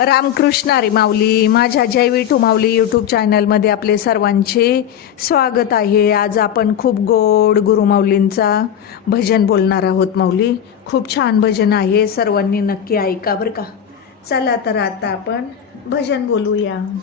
रामकृष्ण अरे माऊली माझ्या जय विठू माऊली यूट्यूब चॅनलमध्ये आपले सर्वांचे स्वागत आहे. आज आपण खूप गोड गुरुमाऊलींचा भजन बोलणार आहोत माऊली. खूप छान भजन आहे. सर्वांनी नक्की ऐका बरं का. चला तर आता आपण भजन बोलूया.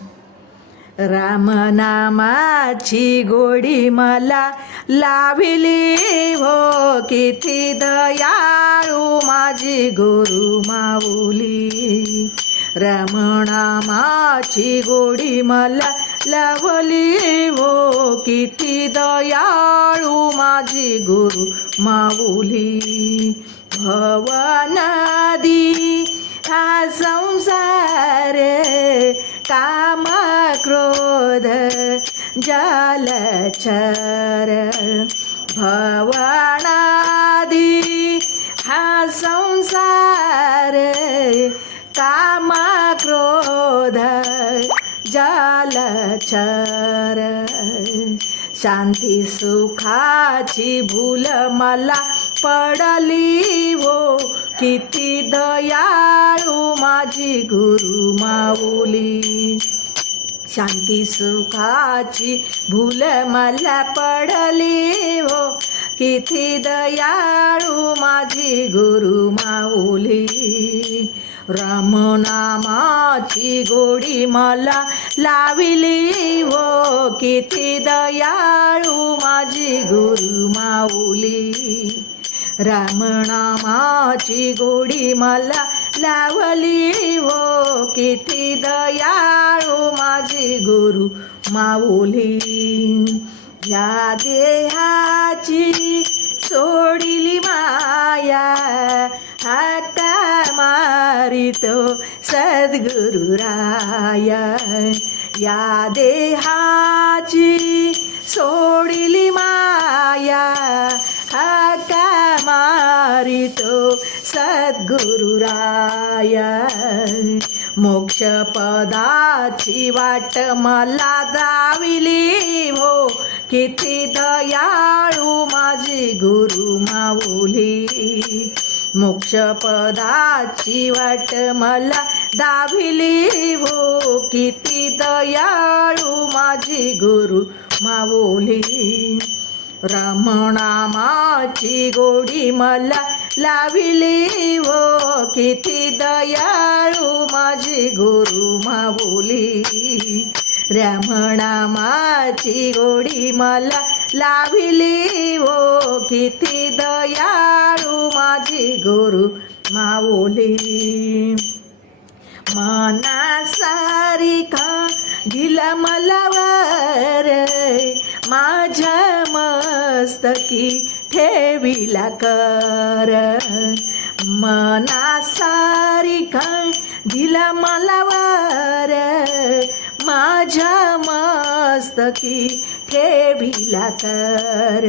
रामनामाची गोडी मला लाविली हो किती दयाळू माझी गुरु माऊली. रमणामाची गोडी मला लावली. हो किती दयाळू माझी गुरु माऊली. भवनादी हा संसार काम क्रोध जलचर. भवना जलचर. शांती सुखाची भूल मला पडली हो. किती दयाळू माझी गुरु माऊली. शांती सुखाची भूल मला पडली हो. किती दयाळू माझी गुरु माऊली. रामनामाची गोडी मला लाविली. वो किती दयाळू माझी गुरु माऊली. रामनामाची गोडी मला लावली. वो किती दयाळू माझी गुरु माऊली. या देहाची सोडिली तो सद्गुरुराय या देहाची सोडिली माया हाका मारितो सद्गुरुराय मोक्ष पदाची वाट मला दाविली हो. किती दयाळू माझी गुरु माऊली. मोक्ष पदाची वाट मला दाविली. हो किती दयाळू माझी गुरु माऊली. रमणामाची गोडी मला लाविली. हो किती दयाळू माझी गुरु माऊली. रमणामाची गोडी मला लाविली. हो किती दयाळू माझी गुरु माऊली. मना सारिका गिल मलावर माझ्या मस्तकी ठेविला कर. मना सारिका दिला मलावर माझ्या मस्तकी ठेविला कर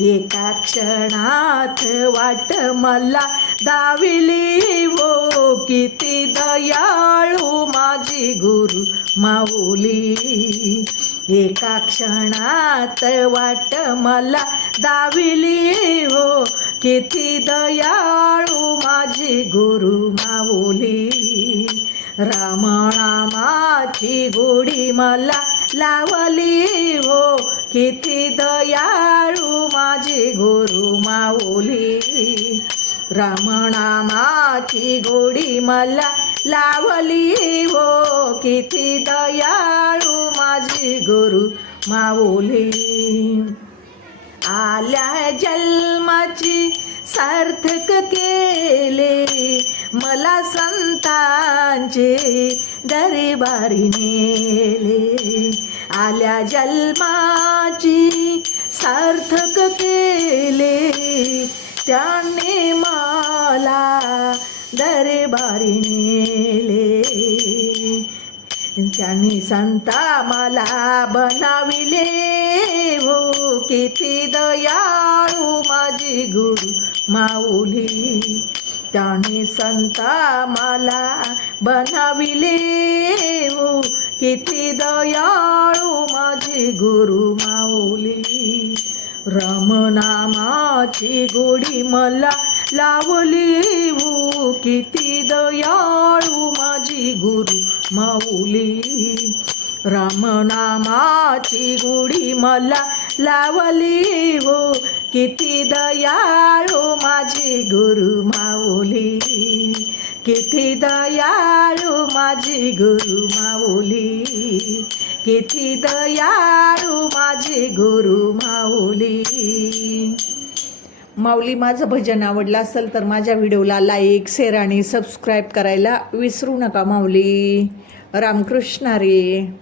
एका क्षणात वाट मला दाविली वो किती दयाळू माझी गुरु माऊली. एका क्षणात वाट मला दाविली हो किती दयाळू माझी गुरु माऊली. रामणामाची गोडी मला लावली हो. किती दयाळू माझी गुरु माऊली. रामणामाची गोडी मला लावली हो. किती दयाळू माझी गुरु माऊली. आल्या जन्माची सार्थक केले. मला संतांचे दरबारी नेले. आल्या जन्माची सार्थक केले. त्यांनी मला दरबारी नेले. त्यांनी संता मला बनाविले. हो किती दयाळू माझी गुरु माऊली. त्याने संता मला बनाविले. हो किती दयाळू माझी गुरु माऊली. रामनामाची गोडी मला लावली. हो किती दयाळू माझी गुरु माऊली. रामनामाची गुढी मला लावली. हो किती दयाळू माझी गुरु माऊली. किती दयाळू माझी गुरु माऊली. किती दयाळू माझी गुरु माऊली. माऊली माझं भजन आवडलं असेल तर माझ्या व्हिडिओला लाईक शेअर आणि सबस्क्राईब करायला विसरू नका माऊली. रामकृष्ण रे.